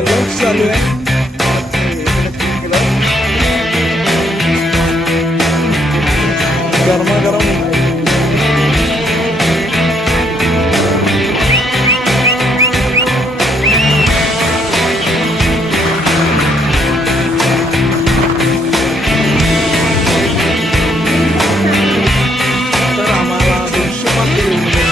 Lunch चालू आहे. गरमागरम तर आम्हाला 205 किलोमीटर.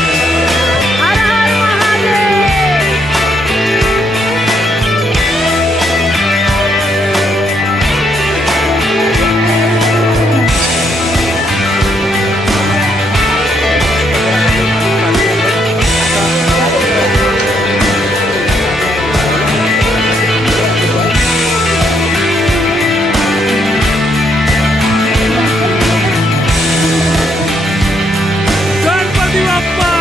गणपती बाप्पा.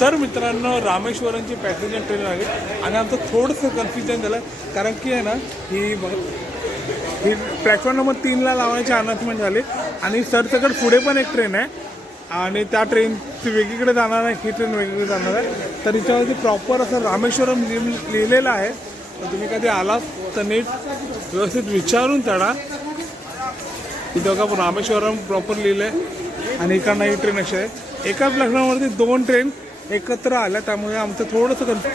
तर मित्रांनो रामेश्वरमची पॅसेंजर ट्रेन आहे आणि आमचं थोडंसं कन्फ्युजन झालं कारण की आहे ना ही प्लॅटफॉर्म नंबर 3ला लावण्याची अनाउन्समेंट झाली आणि सरसकट पुढे पण एक ट्रेन आहे आणि त्या ट्रेनची वेगळीकडे जाणार आहे, ही ट्रेन वेगळीकडे जाणार आहे. तर हिच्यावरती प्रॉपर असं रामेश्वरम लिहिलेलं आहे. तर तुम्ही कधी आलात तर नीट व्यवस्थित विचारून चढा. इथं का रामेश्वरम प्रॉपर लिहिलं आहे आणि इकडनं ही ट्रेन अशी आहे. एका प्लॅटफॉर्मवरती 2 ट्रेन एकत्र आल्या त्यामुळे आमचं थोडंसं कन्फ्युज.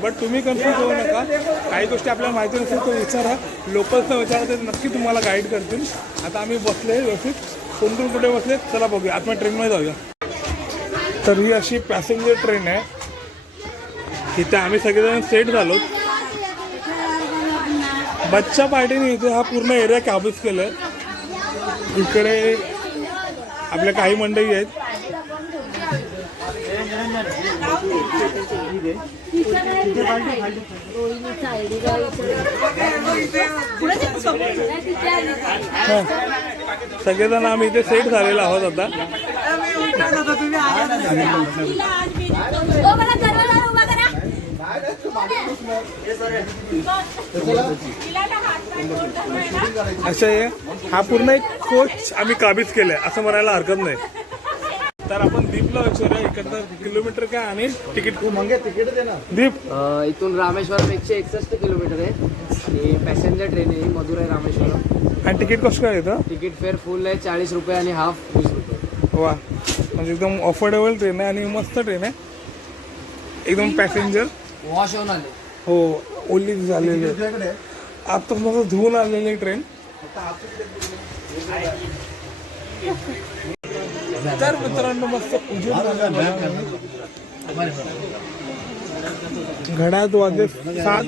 बट तुम्ही कन्फ्यूज होऊ नका. काही गोष्टी आपल्याला माहिती नसेल तर विचारा, लोकल्सना विचारा, ते नक्की तुम्हाला गाईड करतील. आता आम्ही बसले व्यवस्थित, कोण कुठे बसले चला बघूया, आत्मा ट्रेनमध्ये जाऊया. तर ही अशी पॅसेंजर ट्रेन आहे. इथे आम्ही सगळेजण सेट झालो. बच्चा पार्टीने इथे हा पूर्ण एरिया कॅबिज केला आहे. इकडे आपल्या काही मंडळी आहेत. सगळेजण आम्ही इथे सेट झालेलो आहोत आता. असं आहे, हा पूर्ण एक कोच आम्ही काबीज केलाय असं म्हणायला हरकत नाही. तर आपण दीपला विचारूया एकंदर किलोमीटर काय आणि तिकीट तिकीट दे ना दीप. इथून रामेश्वरम 161 किलोमीटर आहे. ही पॅसेंजर ट्रेन आहे, मदुराई रामेश्वरम. आणि तिकीट कसं काय येतं? तिकीट फेअर फुल आहे 40 रुपये आणि हाफ 20 रुपये. वा, म्हणजे एकदम अफोर्डेबल ट्रेन आहे आणि मस्त ट्रेन आहे एकदम. पॅसेंजर वॉश होऊन आले, हो, ओली झालेली आता मस्त धुवून आलेली ट्रेन. तर मित्रांनो मस्त उजेड घड्यात वाजले 7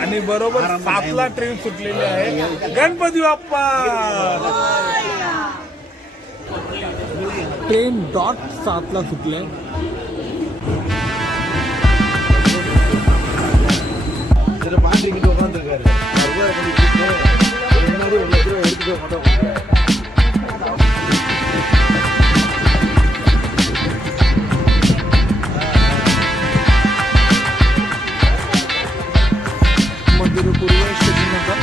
आणि बरोबर 7ला ट्रेन सुटलेली आहे. गणपती बाप्पा. ट्रेन डॉट 7ला सुटले. मधुर पूर्व स्टेशन होता.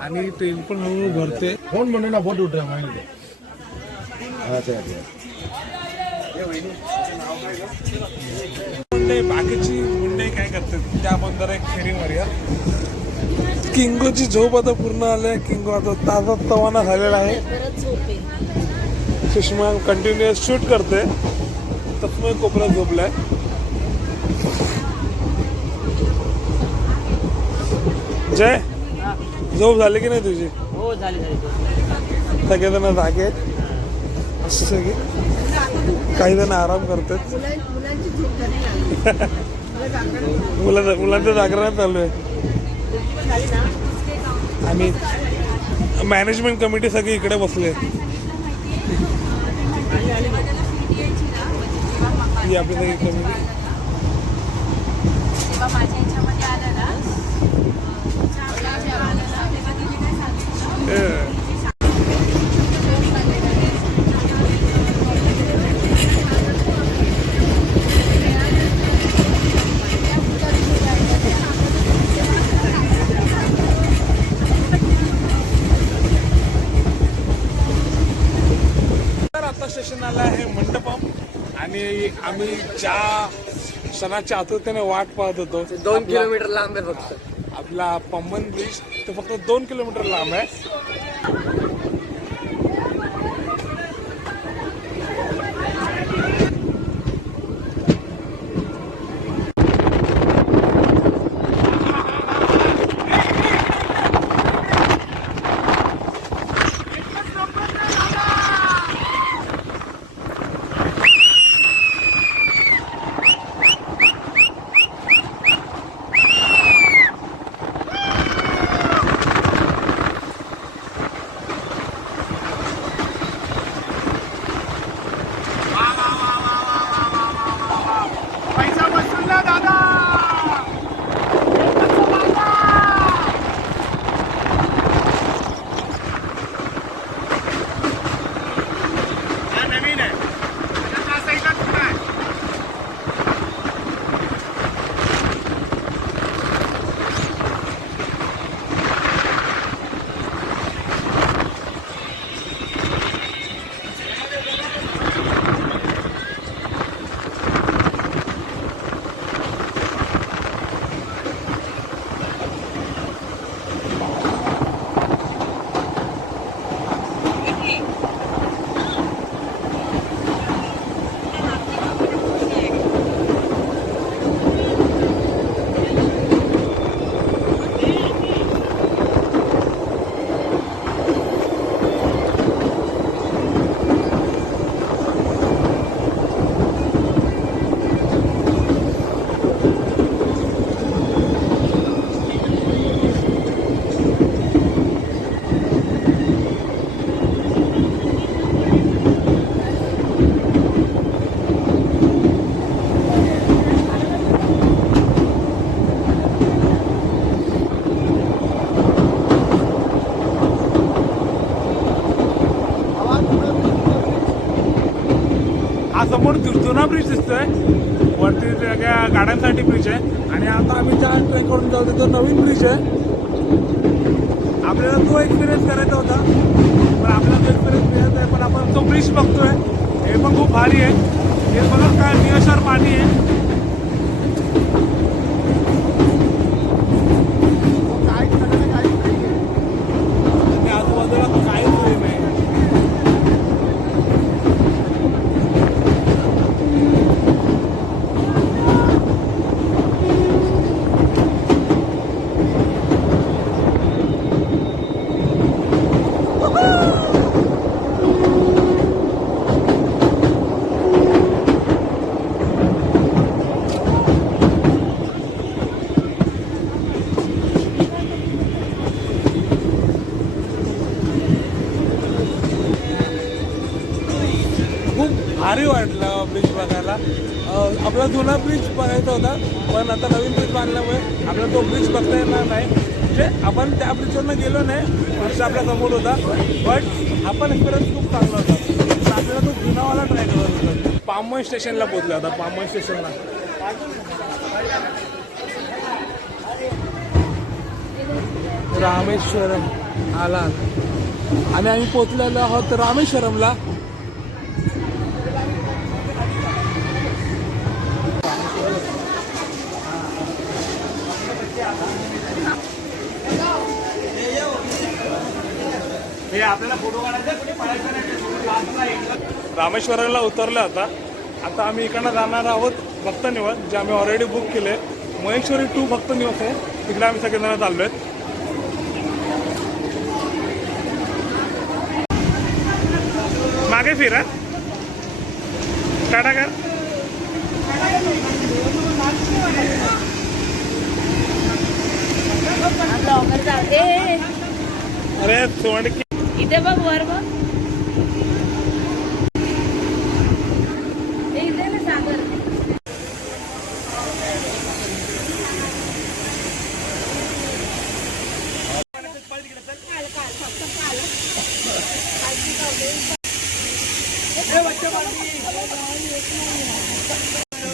आणि ट्रेन पण हळूहळू भरते. फोन म्हणून ना फोटो उठा माहिती. बाकीची मुंडे काय करतात त्याबद्दल एक फेरी मारूया. किंगोची झोप आता पूर्ण आले. किंगो आता ताजा तवाना झालेला आहे. सुषमा कंटिन्युअस शूट करते, तसमय कोपऱ्यात झोपलाय. जय झोप झाली की नाही तुझी? हो झाली झाली. सगळेजण जागे आहेत असं सगळे, काही जण आराम करतात. मुलांचं जागरण चालू आहे. आणि मॅनेजमेंट कमिटी सगळी इकडे बसले. ही आपली सगळी कमिटी. आता स्टेशन आलं आहे मंडपम आणि आम्ही ज्या क्षणाच्या आतुरतेने वाट पाहत होतो 2 किलोमीटर लांब आहे फक्त. आपला पम्बन ब्रिज तो फक्त 2 किलोमीटर लांब आहे. हा समोर जुना ब्रिज दिसतोय, वरती सगळ्या गाड्यांसाठी ब्रिज आहे. आणि आता आम्ही ज्या ट्रेन करून जाऊ तो नवीन ब्रिज आहे. आपल्याला तो एक्सपिरियन्स करायचा होता, पण आपल्याला तो एक्सपिरियन्स मिळत आहे. पण आपण तो ब्रिज बघतोय, हे पण खूप भारी आहे. हे बघा काय निळसर पाणी आहे. आणि आजूबाजूला काहीच प्रेम आहे. भारी वाटलं ब्रिज बघायला. आपला जुना ब्रिज बघायचा होता, पण आता नवीन ब्रिज बांधल्यामुळे आपल्याला तो ब्रिज बघता येणार नाही. म्हणजे आपण त्या ब्रिजवरनं गेलो नाही, ब्रिज आपल्या समोर होता, बट हा पण एक्सपिरियन्स खूप चांगला होता. तर आपल्याला तो जुनावाला ट्राय करत होता. पामन स्टेशनला पोहोचला होता, पामन स्टेशनला. रामेश्वरम आला आणि आम्ही पोचलेलो आहोत रामेश्वरमला. आपल्याला फोटो रामेश्वरमला उतरला होता. आता आम्ही इकडनं जाणार आहोत भक्त निवास, जे आम्ही ऑलरेडी बुक केले. महेश्वरी 2 भक्त निवास आहे, तिकडे आम्ही सगळेजण चाललो आहेत. मागे फिरा टाटा कर. ब्लॉगर जाते अरे सोंडकी इथे बघ वर बघ इथे ना सागर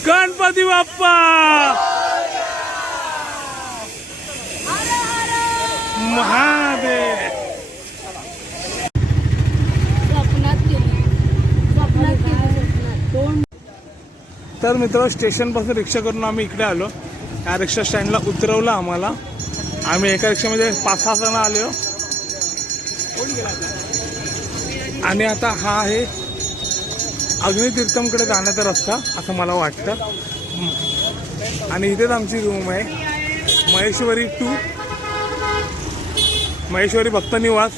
गणपती बाप्पा महादेव. तर मित्र स्टेशनपासून रिक्षा करून आम्ही इकडे आलो. या रिक्षा स्टँडला उतरवलं आम्हाला. आम्ही एका रिक्षामध्ये 5-6 जण आलो आणि आता हा आहे अग्नितीर्थमकडे जाण्याचा रस्ता असं मला वाटतं. आणि इथेच आमची रूम आहे महेश्वरी 2 महेश्वरी भक्त निवास.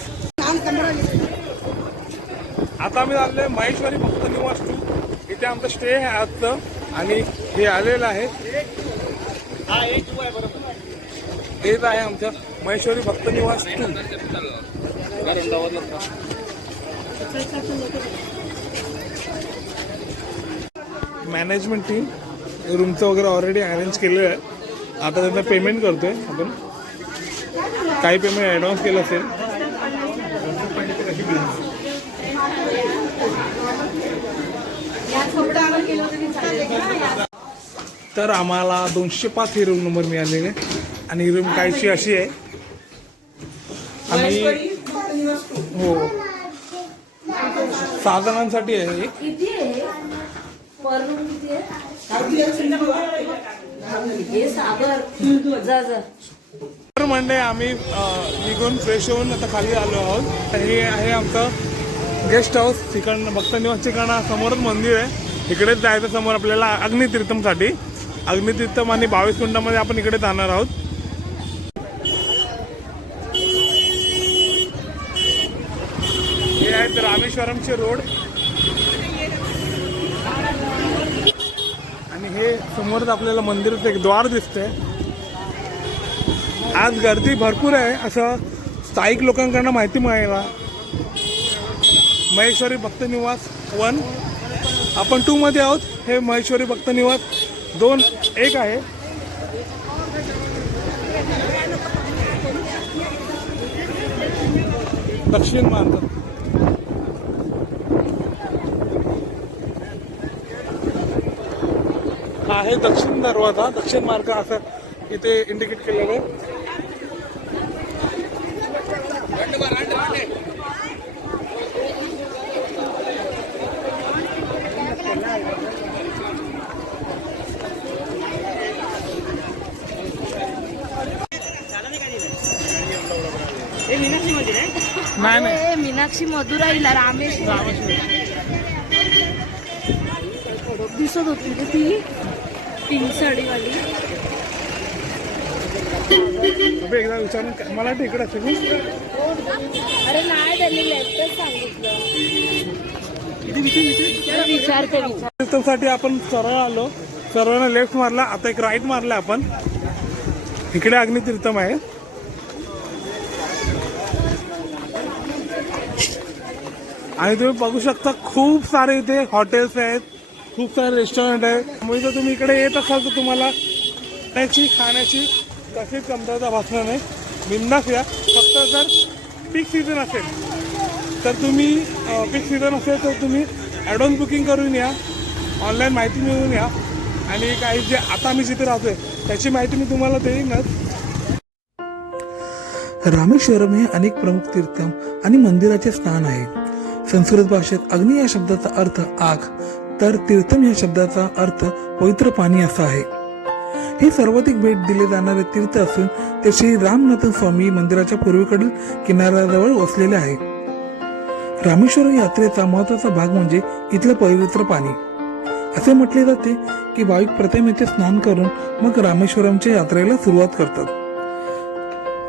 आता आम्ही चाललोय महेश्वरी भक्त निवास 2. इथे आमचं स्टे आहे आजचं आणि हे आलेलं आहे हेच आहे आमचं महेश्वरी भक्त निवास 2. मॅनेजमेंट टीम रूमचं वगैरे ऑलरेडी अरेंज केलेलं आहे. आता त्यांना पेमेंट करतोय आपण. काही पेमेंट ॲडव्हान्स केलं असेल. तर आम्हाला 205 ही रूम नंबर मिळालेले आणि ही रूम कायची अशी आहे. आम्ही हो 6 जणांसाठी आहे. किती आहे पर रूम किती आहे हे सागर जा जा तर म्हणजे आम्ही निघून फ्रेश होऊन आता खाली आलो आहोत. हे आहे आमचं गेस्ट हाऊस. तिकडनं भक्त निवास ठिकाणा समोरच मंदिर आहे. इकडेच जायचं समोर आपल्याला अग्नितीर्थमसाठी. अग्नितीर्थम आणि 22 कुंडामध्ये आपण इकडे जाणार आहोत. हे आहेत रामेश्वरमचे रोड आणि हे समोरच आपल्याला मंदिराचं एक द्वार दिसतंय. आज गर्दी भरपूर आहे असं स्थायिक लोकांकडनं माहिती मिळायला. महेश्वरी भक्त निवास 1 आपण 2 मध्ये आहोत. हे महेश्वरी भक्त निवास 2 1 आहे. दक्षिण मार्ग हा आहे दक्षिण दरवाजा. दक्षिण मार्ग असं इथे इंडिकेट केलेलं आहे. नाही नाही मीनाक्षी मदुराईला रामेश्वर दिसत होती रे ती पिंक साडीवाली. एकदा विचारून मला तिकडे असेल. अरे नाही त्यांनी लेफ्टच सांगितलं. विचारते साठी आपण सरळ आलो. सरळनं लेफ्ट मारला. आता एक राईट मारला आपण. इकडे अग्नितीर्थम आहे. आणि तुम्ही बघू शकता खूप सारे इथे हॉटेल्स आहेत. खूप सारे रेस्टॉरंट आहेत. त्यामुळे जर तुम्ही इकडे येत असाल तर तुम्हाला खाण्याची कशीच कमतरता भासणार नाही. बिंदास या. फक्त जर पीक सीझन असेल तर तुम्ही ॲडव्हान्स बुकिंग करून या. ऑनलाईन माहिती मिळवून या. आणि काही जे आता आम्ही जिथे राहतोय त्याची माहिती मी तुम्हाला देईनच. रामेश्वरम हे अनेक प्रमुख तीर्थम आणि मंदिराचे स्थान आहे. संस्कृत भाषेत अग्नी या शब्दाचा अर्थ आग तर तीर्थम या शब्दाचा अर्थ पवित्र पाणी असा आहे. हे सर्वाधिक भेट दिले जाणारे तीर्थ असून ते श्री रामनाथन स्वामी मंदिराच्या पूर्वेकडील किनाऱ्याजवळ वसलेले आहे. रामेश्वरम यात्रेचा महत्वाचा भाग म्हणजे इथलं पवित्र पाणी. असे म्हटले जाते की भाविक प्रथम येथे स्नान करून मग रामेश्वरमच्या यात्रेला सुरुवात करतात.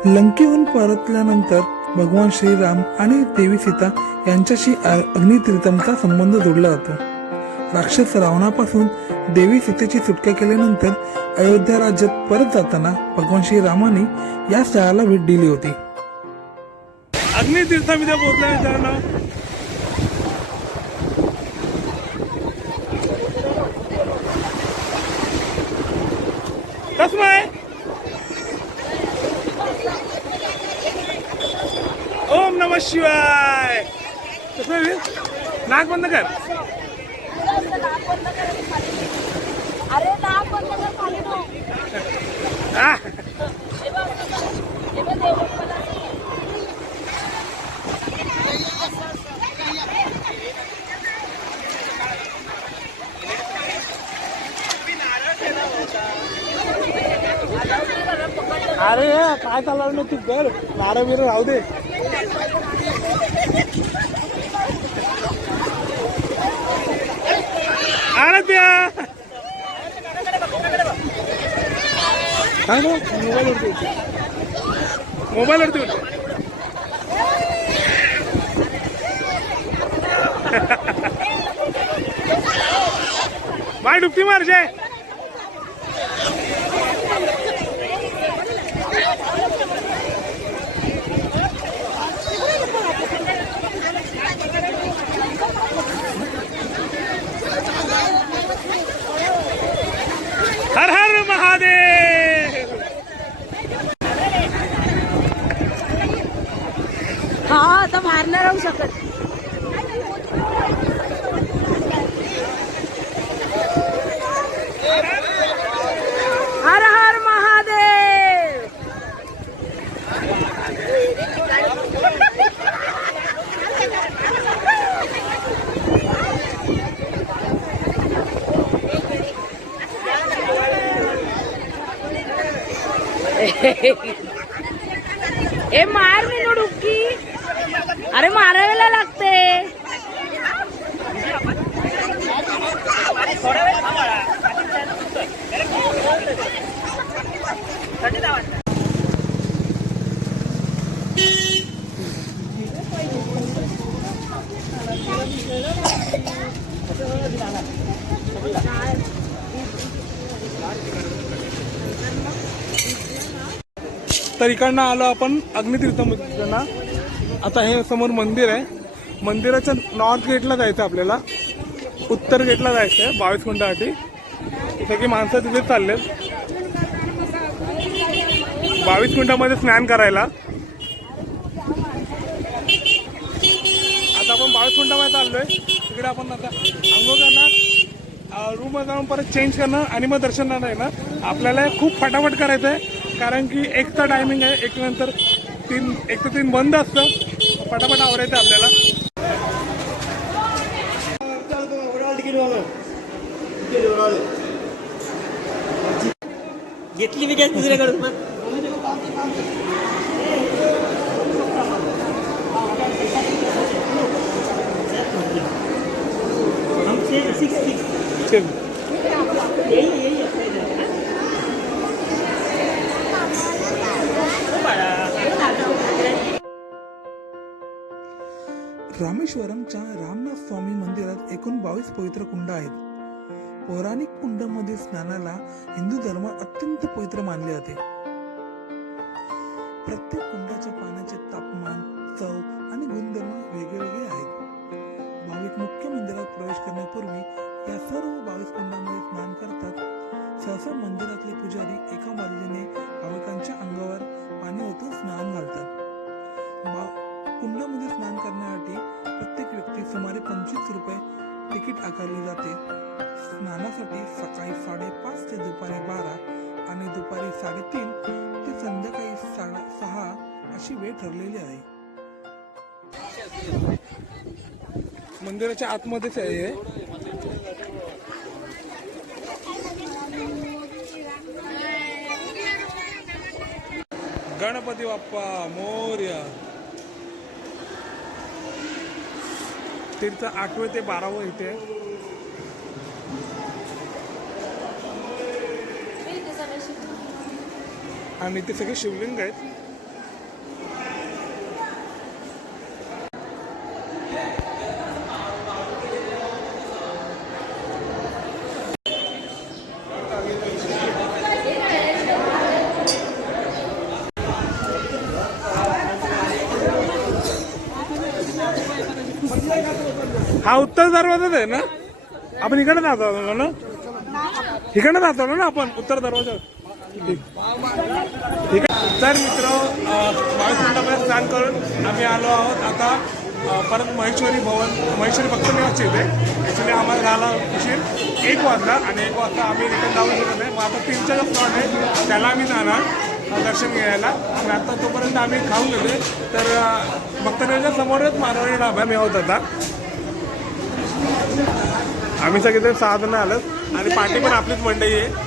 लंकेहून परतल्यानंतर भगवान श्रीराम आणि देवी सीता यांच्याशी अग्नितीर्थमचा संबंध जोडला जातो. राक्षस रावणापासून देवी सीतेची सुटका केल्यानंतर अयोध्या राज्यात परत जाताना भगवान श्रीरामाने या स्थळाला भेट दिली होती. अग्नितीर्थामध्ये पोहोचल्या मित्रांनो. कसं आहे? ओम नमः शिवाय. कसं आहे? नाक बंद कर. अरे नाक बंद कर खाली नो. आ. अरे काय चालणार ना तू कर नारळ बिरं राहू दे. अरे त्या काय ना मोबाईलवरती बाय डुबकी मारशे. हर हर महादेव. हा आता बाहेर नाही राहू शकत. हर हर महादेव. ए मार मी नो डुबकी. अरे मारायला लागते. तर इकडनं आलो आपण अग्नितीर्थामध्ये ना. आता हे समोर मंदिर आहे. मंदिराच्या नॉर्थ गेटला जायचं आपल्याला. उत्तर गेटला जायचं आहे 22 कुंडासाठी. सगळी माणसं तिथे चाललेत 22 कुंडामध्ये स्नान करायला. आता आपण 22 कुंडामध्ये चाललोय. तिकडे आपण आता आंघोळ करणार, रूममध्ये जाऊन परत चेंज करणार आणि मग दर्शनाला येणार. आपल्याला खूप फटाफट करायचं आहे कारण की 1चा टायमिंग आहे. 1 नंतर 3, 1 ते 3 बंद असतं. फटाफट आवरायचं आपल्याला. घेतली मी गॅस दुसऱ्याकडून. रामेश्वरमच्या रामनाथ स्वामी मंदिरात एकूण 22 पवित्र कुंड आहेत. पौराणिक कुंडांमध्ये स्नानाला हिंदू धर्मात अत्यंत पवित्र मानले जाते. प्रत्येक कुंडाच्या पाण्याचे तापमान, चव आणि गुणधर्म वेगवेगळे आहेत. भाविक मुख्य मंदिरात प्रवेश करण्यापूर्वी या सर्व 22 कुंडांमध्ये स्नान करतात. सहसा मंदिरातले पुजारी एका बाजूने भाविकांच्या अंगावर पाणी ओतून स्नान घालतात. कुंडामध्ये स्नान करण्यासाठी प्रत्येक व्यक्ती सुमारे 25 रुपये तिकीट आकारले जाते. स्नानासाठी सकाळी 5:30 ते दुपारी 12 आणि दुपारी 3:30 ते संध्याकाळी 6:30 अशी वेळ ठरलेली आहे. मंदिराच्या आतमध्येच आहे. गणपती बाप्पा मोरया. तीर्थ 8वे ते 12वे इथे. आणि ते सगळे शिवलिंग आहेत. हा उत्तर दरवाजाच आहे ना? आपण इकडे जातो ना? इकडे जातो ना आपण उत्तर दरवाजा. ठीक आहे. तर मित्र महाकुंडामध्ये स्नान करून आम्ही आलो आहोत आता परत महेश्वरी भक्त निवासची इथे. ॲक्च्युली आम्हाला झाला उशीर 1 वाजता आणि 1 वाजता आम्ही रिटर्न जाऊ शकत नाही. मग आता 3चा जो स्लॉट आहे त्याला आम्ही जाणार दर्शन घ्यायला. आणि आता तोपर्यंत आम्ही खाऊन घेतोय. तर भक्त निवासच्या समोरच मारवाडी ढाबा मी आहोत आता. आम्ही सगळे 6 जण आलोत आणि पार्टी पण आपलीच मंडळी आहे.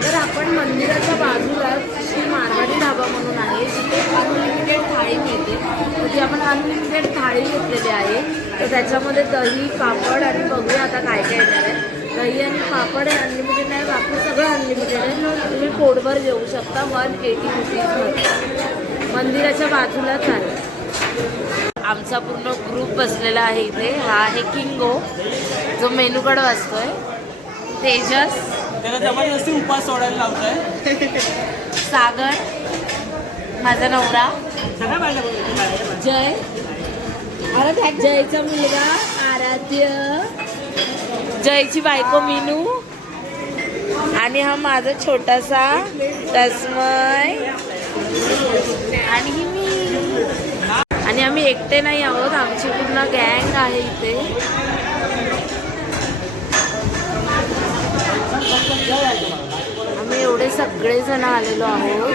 तर आपण मंदिराच्या बाजूला श्री मारवाडी ढाबा म्हणून आहे, जिथे अनलिमिटेड थाळी मिळते. तर ती आपण अनलिमिटेड थाळी घेतलेली आहे. तर त्याच्यामध्ये दही, पापड आणि बघूया आता काय काय येणार आहे. दही आणि पापड आहे अनलिमिटेड नाही, बाकी सगळं अनलिमिटेड आहे. तुम्ही पोटभर जेवू शकता 180 रुपीजमध्ये. मंदिराच्या बाजूलाच आहे. आमचा पूर्ण ग्रुप बसलेला आहे इथे. हा आहे किंगो जो मेनू कार्ड वाचतोय. तेजस त्याला जबरदस्ती उपास सोडायला लावतोय. सागर माझा नवरा. जय जयचा मुलगा आराध्य. जयची बायको मीनू. आणि हा माझा छोटासा तस्मय. आणि ही मी. आणि आम्ही एकटे नाही आहोत, आमची पूर्ण गँग आहे इथे. आम्ही एवढे सगळेजण आलेलो आहोत.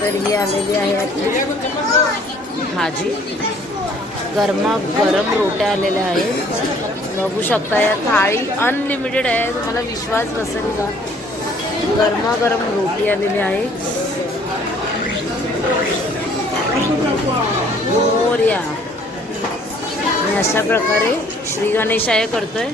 तर ही आलेली आहे आपली भाजी. गरमागरम रोट्या आलेल्या आहेत. बघू शकता या थाळी अनलिमिटेड आहे. तुम्हाला विश्वास बसेल का? गरमागरम रोटी आलेली आहे. मोरया. आणि अशा प्रकारे श्री गणेशाय करतोय.